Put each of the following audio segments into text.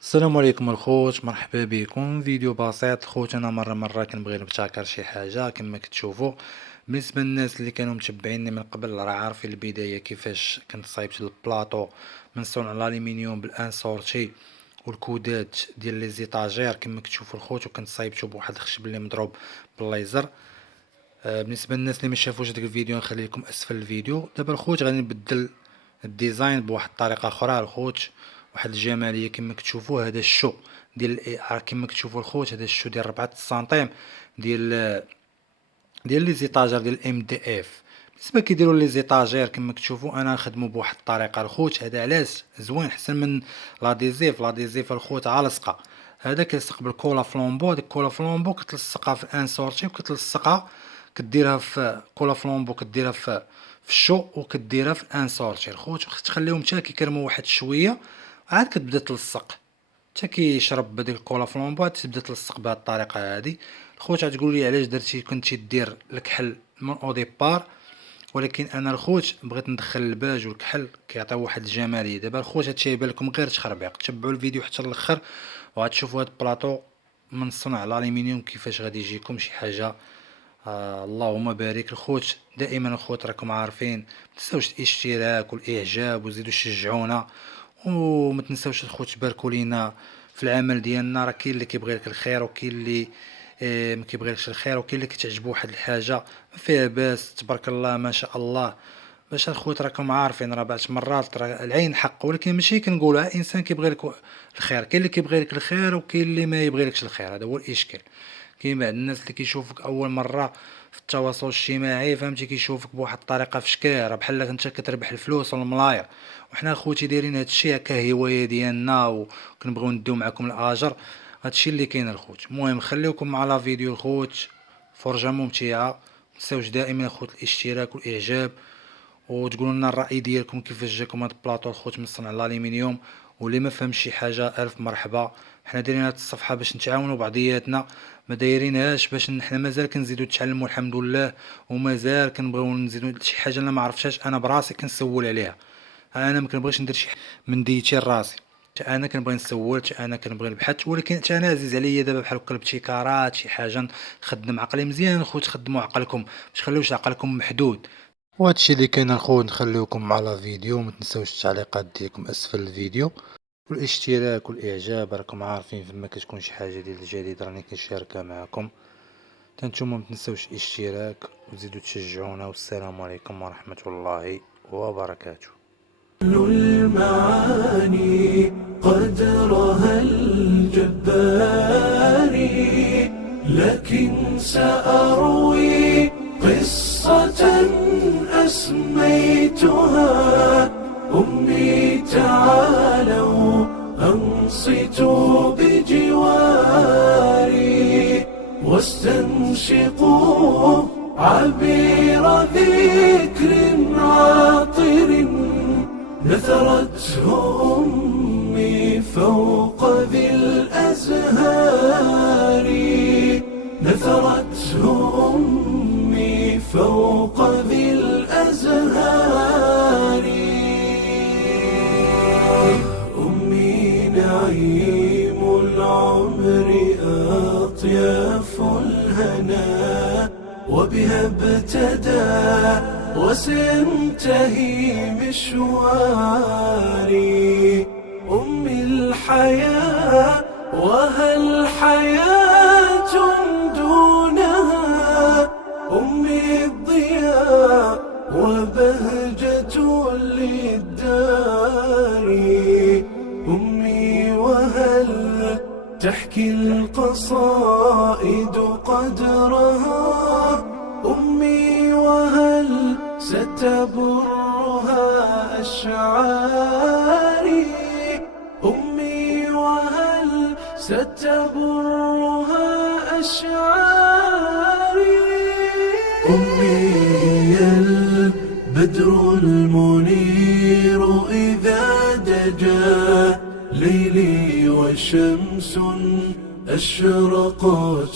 السلام عليكم الخوت، مرحبا بكم. فيديو بسيط الخوت. انا مره كنبغي نبتكر شي حاجه كما كتشوفوا. بالنسبه للناس اللي كانوا متبعيني من قبل راه عارفين البدايه كيفاش كنت صايبت البلاطو من صنع الالومنيوم بالانسورتي والكودات ديال لي زيتاجير كما كتشوفوا الخوت، وكنت صايبته بواحد الخشب اللي مضروب بالليزر. بالنسبه للناس اللي ما شافوش داك الفيديو نخلي لكم اسفل الفيديو. دابا الخوت غادي نبدل الديزاين بواحد الطريقه اخرى الخوت، واحد الجماليه كما كتشوفوا. هذا الشو ديال الاي ار كما كتشوفوا الخوت، هذا الشو ديال 4 سنتيم ديال لي زيتاجير ديال ام دي اف. بالنسبه كيديروا لي زيتاجير كما كتشوفوا انا نخدمو بواحد الطريقه الخوت. هذا علاش زوين احسن من لاديزيف الخوت عالصقه. هذا كيلصق بالكولا فلومبو. ديك كولا فلومبو كتلصقها في الانسورتي وكتلصقها، كديرها في كولا فلومبو، كديرها في الشو وكديرها في الانسورتي الخوت، وتخليهم حتى كيكرموا واحد شويه، عاد كتبدا تلصق حتى كيشرب بديك الكولا فلومبو، عاد تبدا تلصق بهذه الطريقه هذه الخوت. غتقول لي علاش درتي كنتي دير الكحل من او ديبار، ولكن انا الخوت بغيت ندخل الباج والكحل كيعطيو واحد الجماليه. دابا الخوت هادشي يبان لكم غير تخربيق، تبعوا الفيديو حتى الاخر وغتشوفوا هاد البلاطو من صنع الالومنيوم كيفاش غادي يجيكم شي حاجه. اللهم بارك الخوت. دائما الخوت راكم عارفين متنساوش الاشتراك والاعجاب وزيدوا شجعونا، وما تنساوش الخوت تباركوا لينا في العمل ديالنا. راه كاين اللي كيبغي لك الخير وكاين اللي ما كيبغيلكش الخير، وكاين اللي كتعجبو واحد الحاجه ما فيها باس تبارك الله ما شاء الله. باش الخوت راكم عارفين راه بعض مرات راه العين حق، ولكن ماشي كنقولها انسان كيبغي لك الخير. كاين اللي كيبغي لك الخير وكاين اللي ما يبغي لكش الخير، هذا هو الاشكال. كاين بعض الناس اللي كيشوفك اول مره في التواصل الاجتماعي فهمتي، كيشوفك بواحد الطريقه فشكال، راه بحال انت كتربح الفلوس والملاير. وحنا خوتي دايرين هادشي هكا هوايه ديالنا وكنبغيو نديو معكم الاجر. هادشي اللي كاين الخوت. المهم خليكم مع لا فيديو الخوت، فرجه ممتعه. متنساوش دائما الخوت الاشتراك والاعجاب، وتقولوا لنا الراي ديالكم كيفاش جاكم هاد البلاطو الخوت من صنع الالومنيوم. واللي ما فهمش شي حاجه الف مرحبا. حنا دايرين هاد الصفحه باش نتعاونوا بعضياتنا، ما دايرينهاش باش حنا مازال كنزيدوا نتعلموا الحمد لله، ومازال كنبغيو نزيدوا شي حاجه انا ما عرفتهاش انا براسي كنسول عليها. انا ما كنبغيش ندير شي من ديتي لراسي، حتى انا كنبغي نسول، حتى انا كنبغي نبحث. ولكن حتى انا عزيز عليا دابا بحال هكا الابتكارات، شي حاجه نخدم عقلي مزيان. خوت خدموا عقلكم، باش تخليوش عقلكم محدود. وهادشي اللي كاين الخوت. نخليوكم على فيديو، ما تنساوش التعليقات ديالكم اسفل الفيديو والاشتراك والاعجاب. راكم عارفين فما كتكون شي حاجه ديال الجديد راني كنشاركها معكم. تنتوما ما تنساوش الاشتراك وزيدوا تشجعونا، والسلام عليكم ورحمه الله وبركاته. المعاني قدرها الجباري، لكن سأروي قصة أسميتها أمي تعالوا أنصتوا بجواري واستنشقوا عبير ذكر عاطر نثرته أمي فوق ذي الأزهار، نثرته أمي فوق ذي الأزهار. أمي نعيم العمر أطياف الهنا، وبها ابتدى وسينتهي مشواري. أمي الحياة وهل حياة دونها، أمي الضياء وبهجة للدار. أمي وهل تحكي القصائد قدرها، أمي وهل ستبرها أشعاري. أمي وهل ستبرها أشعاري. أمي هي البدر المنير إذا دجا ليلي، وشمس أشرقت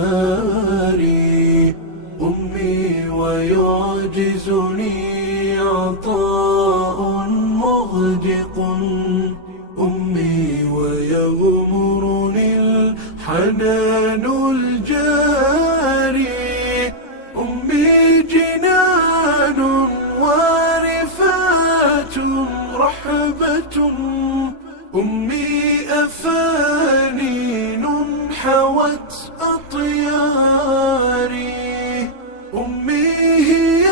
بنهاري. أمي ويعجزني عطاء مغدق، أمي يغمرني الحنان الجاري. أمي جنان وارفات رحبة، أمي أفانين حوت أطياري. أمي هي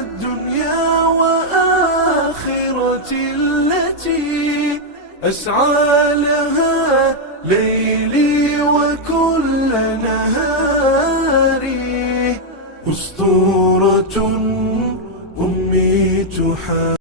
الدنيا وآخرتي التي أسعى لها ليلي وكل نهار.